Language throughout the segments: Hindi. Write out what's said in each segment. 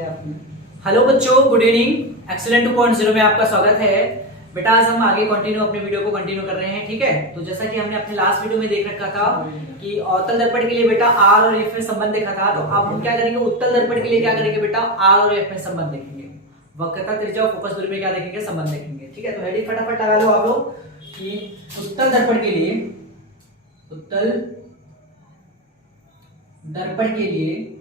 हैं अपने। हेलो बच्चों, गुड इवनिंग। एक्सीलेंट 2.0 में आपका स्वागत है। बेटा आज हम आगे कंटिन्यू अपने वीडियो को कंटिन्यू कर रहे हैं, ठीक है। तो जैसा कि हमने अपने लास्ट वीडियो में देख रखा था कि अवतल दर्पण के लिए बेटा आर और एफ में संबंध देखा था, तो अब हम क्या करेंगे, उत्तल दर्पण के लिए क्या करेंगे बेटा, आर और एफ में संबंध देखेंगे। वक्रता, त्रिज्या और फोकस दूरी में क्या देखेंगे, संबंध देखेंगे, ठीक है। तो हेडिंग फटाफट लगा लो आप लोग कि उत्तल दर्पण के लिए, उत्तल दर्पण के लिए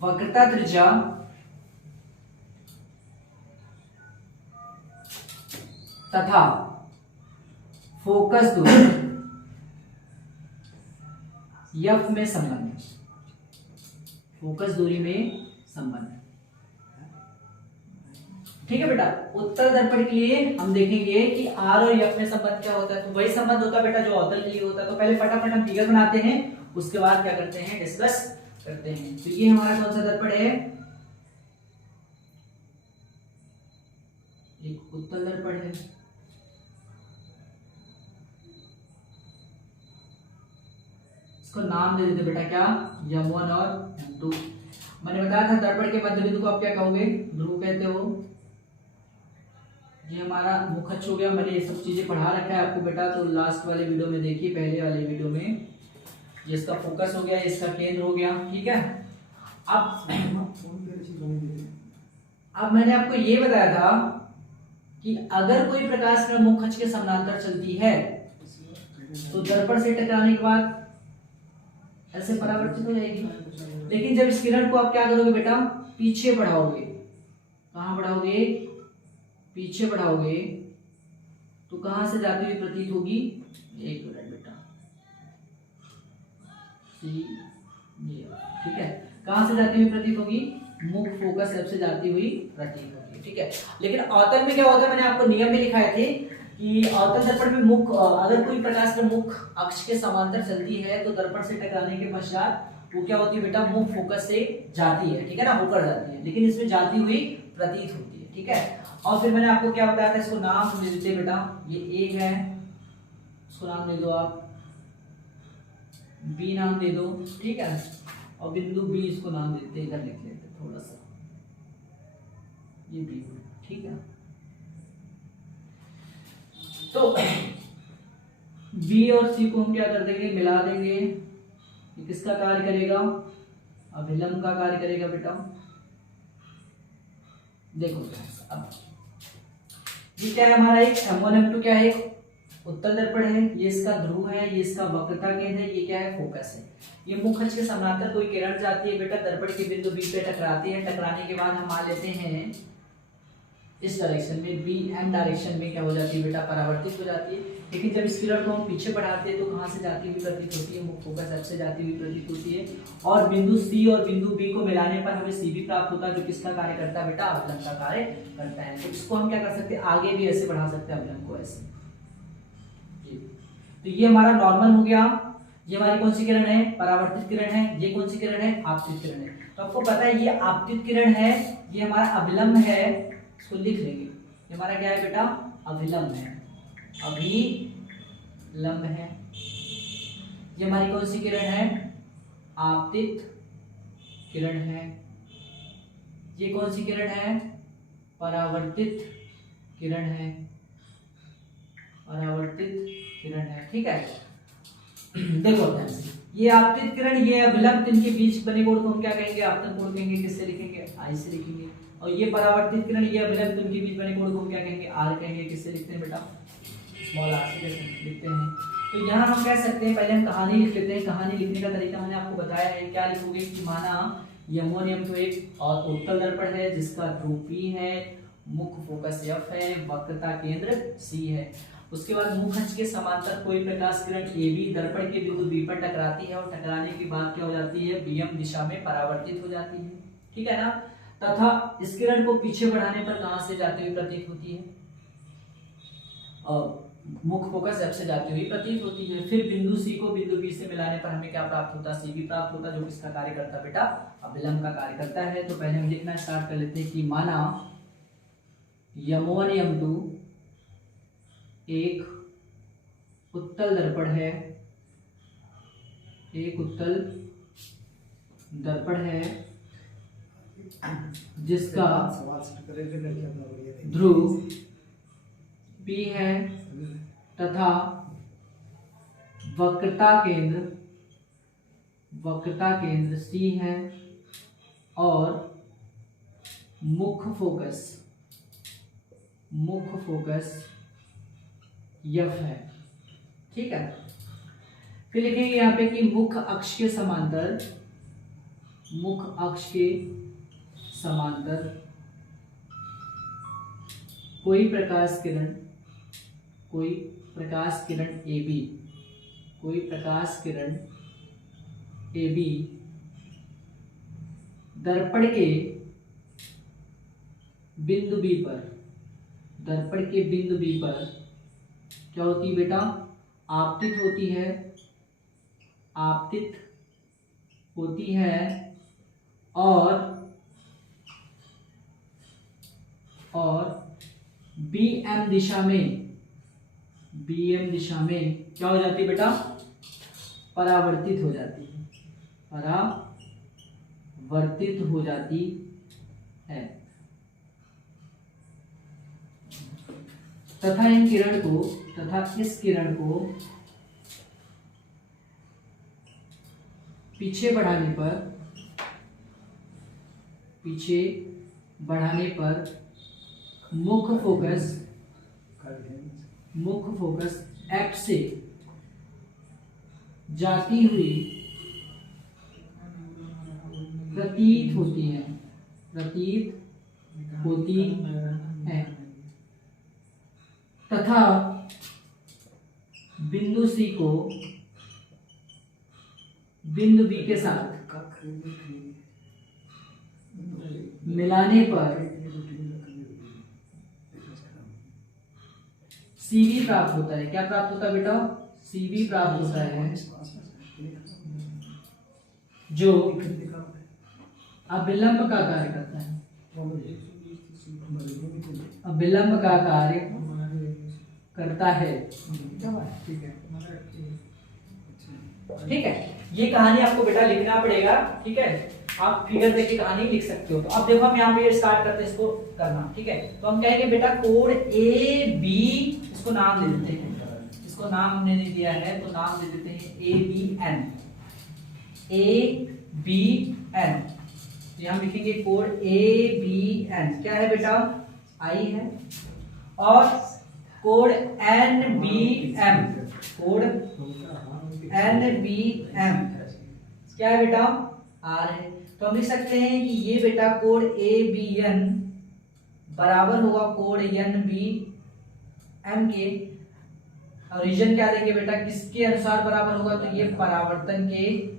वक्रता, त्रिज्या तथा फोकस दूरी एफ में संबंध, फोकस दूरी में संबंध, ठीक है बेटा। उत्तल दर्पण के लिए हम देखेंगे कि आर और एफ में संबंध क्या होता है, तो वही संबंध होता है बेटा जो अवतल के लिए होता है। तो पहले फटाफट हम फिगर बनाते हैं, उसके बाद क्या करते हैं, डिस्कस करते हैं। तो ये हमारा कौन सा दर्पण है, एक उत्तल दर्पण है। इसको नाम दे देते बेटा क्या, M1 और M2। मैंने बताया था दर्पण के मध्य बिंदु को आप क्या कहोगे, ध्रुव कहते हो। ये हमारा मुखच्छ हो गया। मैंने ये सब चीजें पढ़ा रखा है आपको बेटा, तो लास्ट वाले वीडियो में देखिए, पहले वाले वीडियो में। ये इसका फोकस हो गया, इसका केंद्र हो गया, ठीक है। अब मैंने आपको ये बताया था कि अगर कोई प्रकाश किरण मुखच्छ के समानांतर चलती है तो दर्पण से टकराने के बाद ऐसे परावर्तित हो जाएगी। लेकिन जब इस किरण को आप क्या करोगे बेटा, पीछे बढ़ाओगे, कहां बढ़ाओगे, पीछे बढ़ाओगे, तो कहां से जाती हुई प्रतीत होगी, एक मिनट बेटा, ठीक है, कहां से जाती हुई प्रतीत होगी, मुख फोकस एफ से जाती हुई प्रतीत होगी, ठीक है। लेकिन अवतल में क्या होता है, मैंने आपको नियम में लिखाए थे कि अवतल दर्पण में मुख, अगर कोई प्रकाश की मुख अक्ष के समांतर चलती है तो दर्पण से टकराने के पश्चात वो क्या होती है बेटा, मुख फोकस से जाती है, ठीक है ना, होकर जाती है, लेकिन इसमें जाती हुई प्रतीत होती है, ठीक है। और फिर मैंने आपको क्या बताया था, इसको नाम दे देते बेटा, ये एक है, इसको नाम दे दो आप, बी नाम दे दो, ठीक है। और बिंदु बी इसको नाम देते, इधर लिख लेते थोड़ा सा, ये बी, ठीक है। तो बी और सी को हम क्या कर देंगे, मिला देंगे। ये किसका कार्य करेगा, अभिलंब का कार्य करेगा बेटा। देखो अब ये क्या है हमारा, एक M1 M2 क्या है, एक उत्तल दर्पण है, ये इसका ध्रुव है, ये इसका वक्रता केंद्र है, ये क्या है, फोकस है। ये मुखच्छ के समानांतर कोई किरण जाती है बेटा, दर्पण के बिंदु बी पे टकराती है। टकराने के बाद हम मान लेते हैं इस डायरेक्शन में, बी एम डायरेक्शन में क्या हो जाती है बेटा, परावर्तित हो जाती है। लेकिन जब इस किरण को हम पीछे बढ़ाते हैं तो कहां से जाती हुई प्रतीत होती है, मुख फोकस एफ से जाती हुई प्रतीत होती है। और बिंदु सी और बिंदु बी को मिलाने पर हमें सी बी प्राप्त होता है, जो किसका कार्य करता है बेटा, अभिलंब का कार्य करता है। तो इसको हम क्या कर सकते हैं, आगे भी ऐसे बढ़ा सकते हैं अभिलंब को, ऐसे। तो ये हमारा नॉर्मल हो गया। ये हमारी कौन सी किरण है, परावर्तित किरण है। ये कौन सी किरण है, आपतित किरण है। तो आपको पता है ये आपतित किरण है, ये हमारा अभिलंब है, इसको लिख लेंगे। ये हमारा क्या है बेटा, अभिलंब है, अभिलंब है। ये हमारी कौन सी किरण है, आपतित किरण है। ये कौन सी किरण है, परावर्तित किरण है, परावर्तित किरण है, ठीक है। देखो ध्यान से, ये आपतित किरण, ये अभिलंब, इनके बीच बने कोण को हम क्या कहेंगे, आपतन कोण कहेंगे। किससे लिखेंगे, आई से लिखेंगे। और ये परावर्तित किरण, ये अभिलंब, इनके बीच बने कोण को हम क्या कहेंगे, आर कहेंगे। किससे लिखते हैं बेटा, स्मॉल आर से लिखते हैं। तो यहाँ हम कह सकते हैं, पहले हम कहानी लिख लेते हैं। कहानी लिखने का तरीका मैंने आपको बताया है। क्या लिखोगे कि माना M1 M2 एक और उत्तल दर्पण है जिसका ध्रुव P है, मुख फोकस F है, वक्रता केंद्र C है। उसके बाद मुखच्छ के समांतर कोई प्रकाश किरण AB दर्पण के बिंदु B पर टकराती है, और टकराने के बाद क्या हो जाती है, BM दिशा में परावर्तित हो जाती है, ठीक है ना। तथा इस किरण को पीछे बढ़ाने पर कहां से जाती हुई प्रतीत होती है, और मुख फोकस F से जाती हुई प्रतीत होती है। फिर बिंदु C को बिंदु B से मिलाने पर हमें क्या प्राप्त होता है, CB प्राप्त होता है, जो किसका कार्य करता है बेटा, अभिलंब का कार्य करता है। तो पहले हम लिखना स्टार्ट कर लेते हैं कि माना M1 M2 एक उत्तल दर्पण है, एक उत्तल दर्पण है जिसका ध्रुव P है तथा वक्रता केंद्र C है और मुख्य फोकस F है। ठीक है, फिर लिखेंगे यहाँ पे कि मुख्य अक्ष के समांतर कोई प्रकाश किरण AB दर्पण के बिंदु B पर क्या होती है बेटा? आपतित होती है और BM दिशा में क्या हो जाती है बेटा? परावर्तित हो जाती है तथा इस किरण को पीछे बढ़ाने पर मुख्य फोकस F से जाती हुई प्रतीत होती है तथा बिंदु C को बिंदु B के साथ मिलाने पर CV प्राप्त होता है। क्या प्राप्त होता है बेटा? CV प्राप्त होता है जो अभिलंब का कार्य करता है। अभिलंब का कार्य करता है। ठीक है, ये कहानी आपको बेटा लिखना पड़ेगा। ठीक है, आप फिगर देख के कहानी लिख सकते हो। तो अब देखो हम यहाँ पे स्टार्ट करते हैं इसको करना। ठीक है, तो हम कहेंगे बेटा कोड AB, इसको नाम दे देते हैं, इसको नाम हमने नहीं दिया है तो नाम दे देते हैं ABN। यहाँ लिखेंगे कोड ABN। क्या है बेटा? I है। और कोड NBM, क्या है बेटा? R है। तो हम लिख सकते हैं कि ये बेटा कोड ABN बराबर होगा कोड NBM के। और रीजन क्या देंगे बेटा? किसके अनुसार बराबर होगा? तो ये परावर्तन के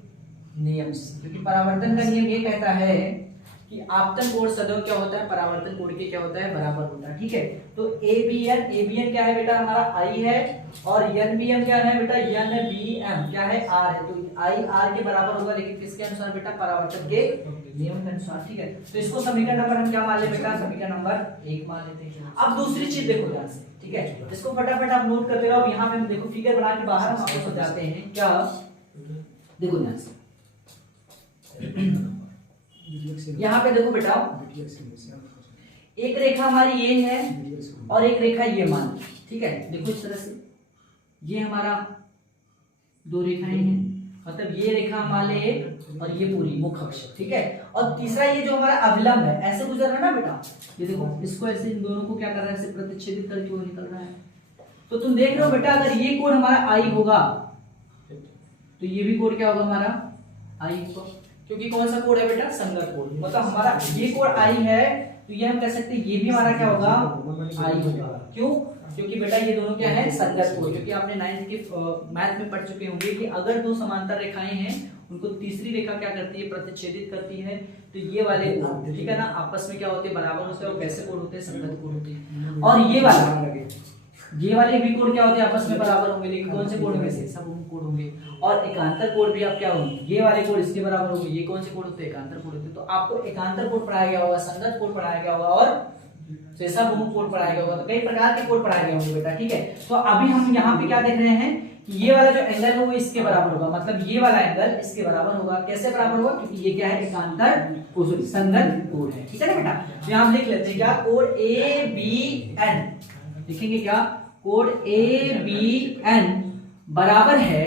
नियम से, क्योंकि परावर्तन का नियम ये कहता है कि आपतन कोण सदैव क्या होता है? परावर्तन कोण के क्या होता है? बराबर होता है। ठीक है, तो ABN क्या है बेटा? हमारा I है। और NBM क्या है बेटा? NBM क्या है? R है। तो I R के बराबर होगा, लेकिन किसके अनुसार बेटा? परावर्तन के नियम के अनुसार। ठीक है, तो इसको समीकरण नंबर हम क्या मान ले बेटा? समीकरण नंबर 1 मान लेते हैं। अब दूसरी चीज देखो ध्यान से। ठीक है, इसको फटाफट आप नोट करते रहो। यहाँ पे हम देखो फिगर बना के बाहर हम आपको समझाते हैं। क्या देखो ध्यान से, यहाँ पे देखो बेटा, एक रेखा हमारी ये है और एक रेखा ये मान। ठीक है, देखो इस तरह से ये हमारा दो रेखाएं हैं, मतलब ये रेखा मान ले एक और ये पूरी मुख्य अक्ष। ठीक है, और तीसरा ये जो हमारा अविलंब है ऐसे गुजर रहा है ना बेटा, ये देखो इसको ऐसे इन दोनों को क्या कर रहा है? ऐसे प्रतिच्छेदित करके वो निकल रहा है। तो तुम देख रहे हो बेटा, अगर ये कोण हमारा I होगा तो ये भी कोण क्या होगा? हमारा I होगा, क्योंकि कौन सा कोण है बेटा? संगत कोण। मतलब हमारा ये कोण I है तो ये हम कह सकते हैं ये भी हमारा क्या होगा? I होगा। क्यों? क्योंकि बेटा ये दोनों क्या है? संगत कोण। क्योंकि आपने 9th के मैथ में पढ़ चुके होंगे कि अगर दो समांतर रेखाएं हैं उनको तीसरी रेखा क्या करती है? प्रतिच्छेदित करती है। तो ये वाले ठीक है ना, आपस में क्या होते हैं? बराबर होते हैं। और कैसे कोण होते हैं? संगत कोण होते हैं। और ये वाले भी कोण क्या होते हैं? आपस में बराबर होंगे, लेकिन कौन से कोण में से? सब कोण होंगे। और एकांतर कोण भी आप क्या होंगे? ये वाले कोण इसके बराबर होंगे। ये कौन से कोण होते हैं? एकांतर कोण होते हैं। तो आपको एकांतर कोण पढ़ाया गया होगा, संगत कोण पढ़ाया गया होगा और शेषा बहुमुख कोण पढ़ाया गया होगा, तो कई प्रकार के कोण पढ़ाए गए होंगे बेटा, ठीक है। तो अभी हम यहाँ पे क्या देख रहे हैं कि ये वाला जो एंगल है वो इसके बराबर होगा, मतलब ये वाला एंगल इसके बराबर होगा। कैसे बराबर होगा, क्योंकि ये क्या है, एकांतर संगत कोण है, ठीक है ना बेटा। तो यहाँ हम लिख लेते हैं क्या, कोण ए बी एन, लिखेंगे क्या, कोण ए बी एन बराबर है,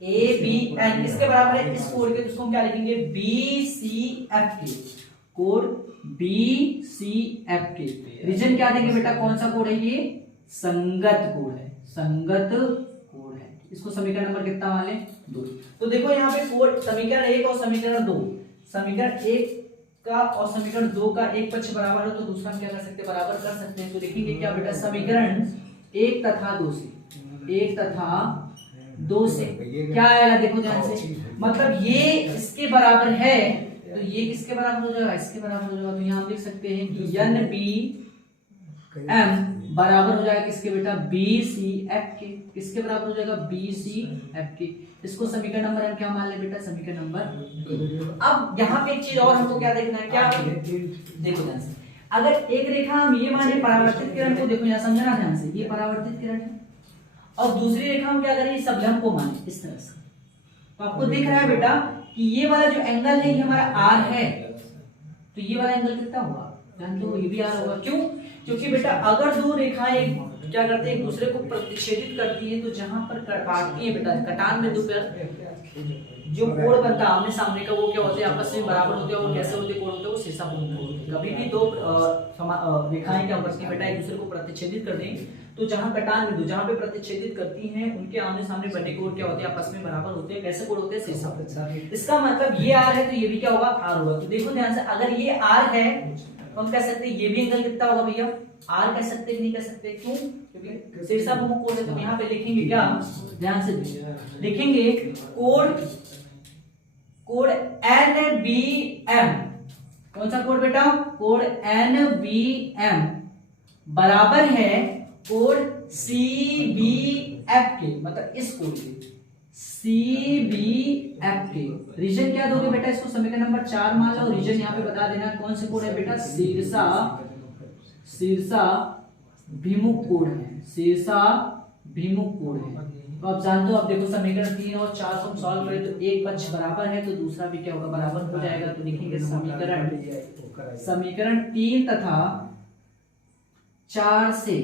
ए बी एन किसके बराबर है, इस कोण के, तो उसको हम क्या लिखेंगे, बी सी एफ के, कोण बी सी एफ के। रीजन क्या देंगे बेटा, कौन सा कोण है ये, संगत कोण है, संगत कोण है। इसको समीकरण नंबर कितना मान लें, 2। तो देखो यहाँ पे कोण समीकरण 1 और समीकरण 2, समीकरण 1 का और समीकरण 2 का एक पक्ष बराबर हो तो दूसरा हम क्या कर सकते हैं, बराबर कर सकते हैं। तो लिखेंगे क्या बेटा, समीकरण 1 तथा 2 से, 1 तथा 2 से क्या आएगा, देखो ध्यान से, मतलब ये इसके बराबर है तो ये किसके बराबर हो जाएगा, इसके बराबर हो जाएगा। तो यहाँ हम लिख सकते हैं कि एन बी एम बराबर हो जाएगा किसके बेटा, बी सी एफ के, किसके बराबर हो जाएगा, बी सी एफ के। इसको समीकरण नंबर हम क्या मान ले बेटा, समीकरण नंबर। अब यहाँ पे एक चीज और हमको क्या देखना है, क्या देखो ध्यान से, अगर एक रेखा हम ये माने परावर्तित किरण को, देखो यहाँ समझना ध्यान से, ये परावर्तित किरण है, और दूसरी रेखा हम क्या करें, सबलंब को माने इस तरह से। तो आपको दिख रहा है बेटा कि ये वाला जो एंगल है ये हमारा आर है, तो ये वाला एंगल कितना होगा, ध्यान दो, ये भी आर होगा। क्यों, क्योंकि बेटा अगर दो रेखाएं क्या करते हैं, एक दूसरे को प्रतिच्छेदित करती है, तो जहां पर काटती है बेटा, कटान में दो जो कोण बनता है आमने सामने का, वो क्या होते हैं, आपस में बराबर होते हैं। और कैसे होते कोण होते हैं, वो शेषा बहुमुख होते हैं। कभी भी दो रेखाएं क्या करती है बेटा, एक दूसरे को प्रतिच्छेदित कर देंगे, तो जहां कटान बिंदु जहां पे प्रतिच्छेदित करती हैं, उनके आमने सामने बने कोण क्या होते हैं, आपस में बराबर होते हैं। कैसे कोण होते हैं, शेषा। इसका मतलब ये आर है तो ये भी क्या होगा, आर होगा। तो देखो ध्यान से, अगर ये आर है तो हम कह सकते हैं ये भी एंगल कितना होगा भैया, आर कह सकते हैं, नहीं कह सकते, क्यों, क्योंकि शेषा बहुमुख कोण है। तो यहाँ पे लिखेंगे क्या, ध्यान से लिखेंगे, कोण कोण एन बी एम, कौन सा कोण बेटा, कोण एन बी एम बराबर है कोण सी बी एफ के, मतलब इस कोण के, सी बी एफ के। रीजन क्या दोगे बेटा, इसको समीकरण नंबर 4 मान लो। रीजन यहाँ पे बता देना कौन से कोण है बेटा, शीर्षा भिमुख कोण है, शीर्षा भिमुख कोण है। तो आप जानते हो, अब देखो समीकरण 3 और 4 को हम सॉल्व करें तो एक पक्ष बराबर है तो दूसरा भी क्या होगा, बराबर हो जाएगा। तो लिखेंगे समीकरण 3 तथा 4 से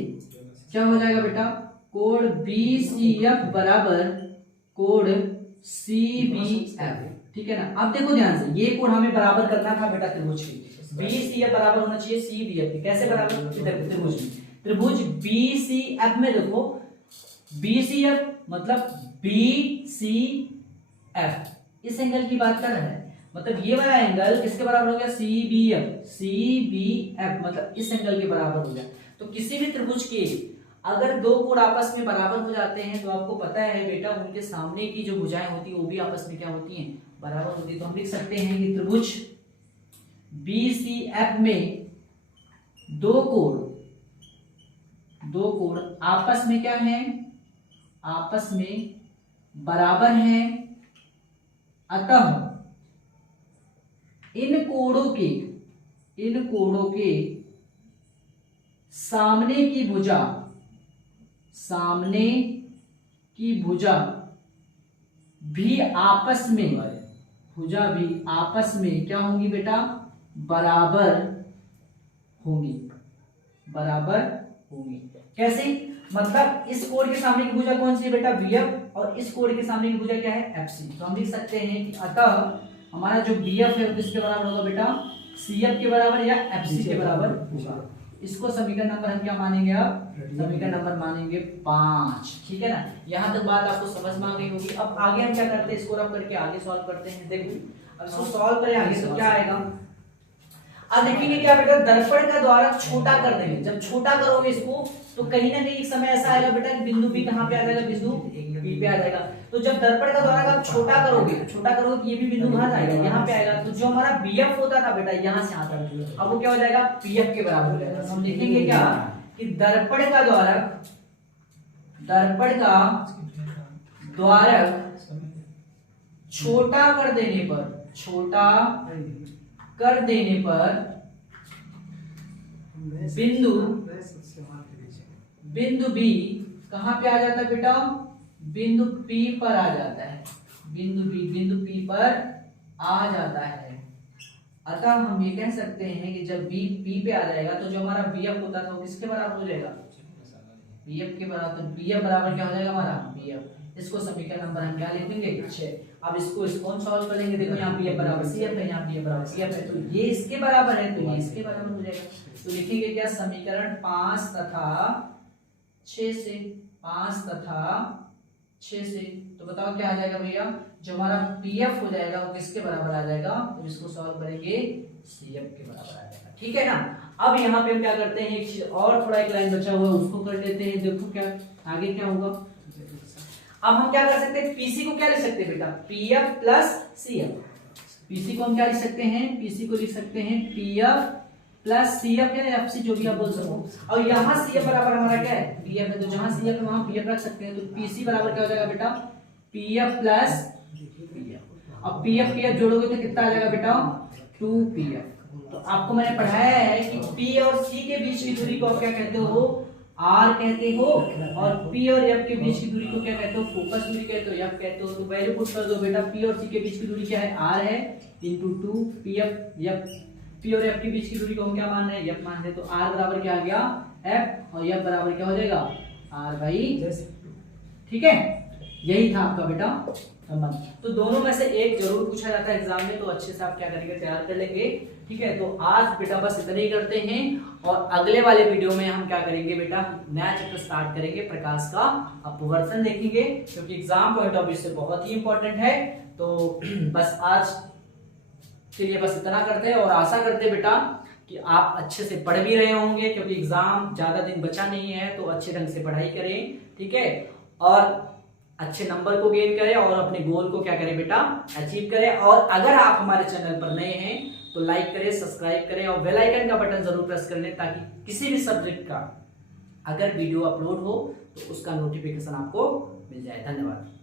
क्या हो जाएगा बेटा, कोण बी सी एफ बराबर कोण सी बी एफ, ठीक है ना। अब देखो ध्यान से, ये कोण हमें बराबर करना था बेटा त्रिभुज की, बी सी एफ बराबर होना चाहिए सी बी एफ। कैसे बराबर, त्रिभुज में, त्रिभुज बी सी एफ में देखो, बी सी एफ मतलब बी सी एफ, इस एंगल की बात कर रहा है, मतलब ये वाला एंगल किसके बराबर हो गया, C B F, C B F मतलब इस एंगल के बराबर हो गया। तो किसी भी त्रिभुज के अगर दो कोण आपस में बराबर हो जाते हैं तो आपको पता है बेटा, उनके सामने की जो भुजाएं होती है वो भी आपस में क्या होती हैं, बराबर होती है। तो हम लिख सकते हैं कि त्रिभुज बी सी एफ में दो कोण आपस में क्या है, आपस में बराबर हैं, अतः इन कोणों के सामने की भुजा भी आपस में क्या होंगी बेटा, बराबर होंगी। कैसे, मतलब इस कोण के सामने की भुजा कौन सी है बेटा, बीएफ, और इस कोण के सामने की भुजा क्या है, एफसी। तो हम लिख सकते हैं कि अतः हमारा जो बीएफ है वो किसके बराबर होगा बेटा, सीएफ के बराबर या एफसी के बराबर होगा। इसको समीकरण नंबर हम क्या मानेंगे, अब समीकरण नंबर मानेंगे 5, ठीक है ना। यहां तक बात आपको समझ में आ गई होगी। अब आगे हम क्या करते हैं, इसको रब करके आगे सॉल्व करते हैं। देखो अब इसको सॉल्व करें आगे तो क्या आएगा, अब देखेंगे क्या बेटा, दर्पण का द्वारक छोटा कर देंगे। जब छोटा करोगे इसको तो कहीं ना कहीं एक समय ऐसा आएगा बेटा कि बिंदु बी कहां पे आ जाएगा, बिंदु बी पे आ जाएगा। तो जब दर्पण का द्वारक आप छोटा करोगे तो ये भी बिंदु कहां जाएगा, यहाँ पे आएगा। तो जो हमारा बीएफ होता था बेटा यहाँ से आता है, अब वो क्या हो जाएगा, पीएफ के बराबर हो जाएगा। हम लिखेंगे क्या कि दर्पण का द्वारक छोटा कर देने पर बिंदु बिंदु बी कहाँ पे आ जाता है बेटा, बिंदु पी पर आ जाता है, बिंदु पी पर आ जाता है। अतः हम ये कह सकते हैं कि जब बी पी पे आ जाएगा तो जो हमारा बी एफ होता था वो किसके बराबर हो जाएगा, बी एफ के बराबर। तो बी एफ बराबर क्या हो जाएगा हमारा, बी एफ। इसको समीकरण नंबर हम क्या लिखेंगे, 6। अब इसको कौन सॉल्व करेंगे, देखो यहाँ बी एफ बराबर सी एफ है, यहाँ बी एफ बराबर सी एफ है, तो ये इसके बराबर है, तो ये इसके बराबर हो जाएगा। तो लिखेंगे क्या, समीकरण 5 तथा 6 से, 5 तथा 6 से। तो बताओ क्या आ जाएगा भैया, जो हमारा पीएफ हो जाएगा वो किसके बराबर आ जाएगा, तो इसको सॉल्व करेंगे सीएफ के बराबर आ जाएगा। ठीक है ना। अब यहाँ पे हम क्या करते हैं, एक और थोड़ा एक लाइन बचा हुआ है उसको कर लेते हैं। देखो क्या आगे क्या होगा। अब हम क्या कर सकते हैं, पीसी को क्या लिख सकते हैं बेटा, पीएफ प्लस सीएफ। पीसी को हम क्या लिख सकते हैं, पीसी को लिख सकते हैं पीएफ प्लस सीएफ या एफसी, जो भी आप बोल सको। और यहाँ सीएफ बराबर हमारा क्या है, पीएफ है, तो जहां सीएफ है वहां पीएफ रख सकते हैं। तो पीसी बराबर क्या हो जाएगा बेटा, पीएफ प्लस पीएफ। अब पीएफ पीएफ जोड़ोगे तो कितना आ जाएगा बेटा, 2pf। तो आपको मैंने पढ़ाया है कि पी और सी के बीच की दूरी को आप क्या कहते हो, आर कहते हो, और पी और एफ के बीच की दूरी को क्या कहते हो, फोकस दूरी कहते हो, एफ कहते हो। तो वैल्यू पुट कर दो बेटा, पी और सी के बीच की दूरी क्या है, आर है, इंटू 2pf। एफ पी और एफ के बीच की दूरी को हम क्या मान रहे हैं, एफ मान रहे हैं। तो आर बराबर क्या आ गया, एफ, और एफ बराबर क्या हो जाएगा, आर बाई। ठीक है, यही था आपका बेटा संबंध। तो दोनों में से एक जरूर पूछा जाता है एग्जाम में, तो अच्छे से आप क्या करेंगे, तैयार कर लेंगे। ठीक है, तो आज बेटा बस इतना ही करते हैं, और अगले वाले वीडियो में हम क्या करेंगे बेटा, नया चैप्टर स्टार्ट करेंगे, प्रकाश का अपवर्तन देखेंगे, क्योंकि एग्जाम पॉइंट ऑफ व्यू से बहुत ही इंपॉर्टेंट है। तो बस आज के लिए बस इतना करते हैं, और आशा करते हैं बेटा कि आप अच्छे से पढ़ भी रहे होंगे, क्योंकि एग्जाम ज्यादा दिन बचा नहीं है, तो अच्छे ढंग से पढ़ाई करें। ठीक है, और अच्छे नंबर को गेन करें, और अपने गोल को क्या करें बेटा, अचीव करें। और अगर आप हमारे चैनल पर नए हैं तो लाइक करें, सब्सक्राइब करें, और बेल आइकन का बटन जरूर प्रेस कर लें, ताकि किसी भी सब्जेक्ट का अगर वीडियो अपलोड हो तो उसका नोटिफिकेशन आपको मिल जाए। धन्यवाद।